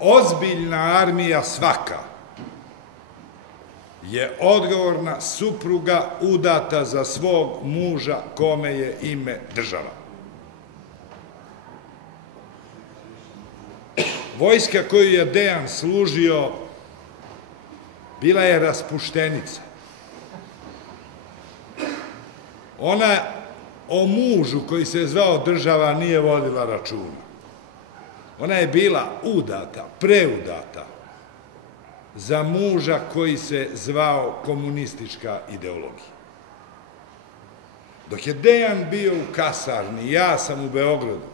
ozbiljna armija svaka je odgovorna supruga udata za svog muža kome je ime država. Vojska koju je Dejan služio bila je raspuštenica. Ona o mužu koji se zvao država nije vodila računa. Ona je bila udata, preudata za muža koji se zvao komunistička ideologija. Dok je Dejan bio u kasarni, ja sam u Beogradu,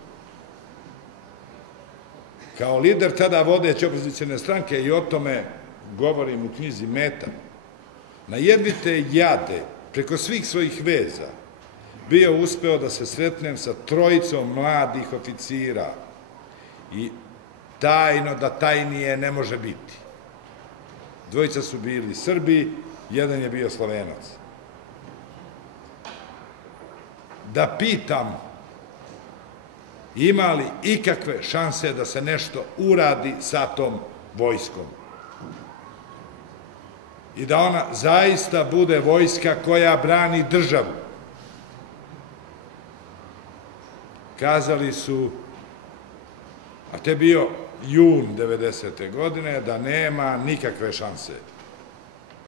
kao lider tada vodeće opozicione stranke, i o tome govorim u knjizi Meta, na jedvite jade, preko svih svojih veza, bio uspeo da se sretnem sa trojicom mladih oficira i tajno da tajnije ne može biti. Dvojica su bili Srbi, jedan je bio Slovenac. Da pitam ima li ikakve šanse da se nešto uradi sa tom vojskom i da ona zaista bude vojska koja brani državu. Kazali su, a to je bio jun 90. godine, da nema nikakve šanse.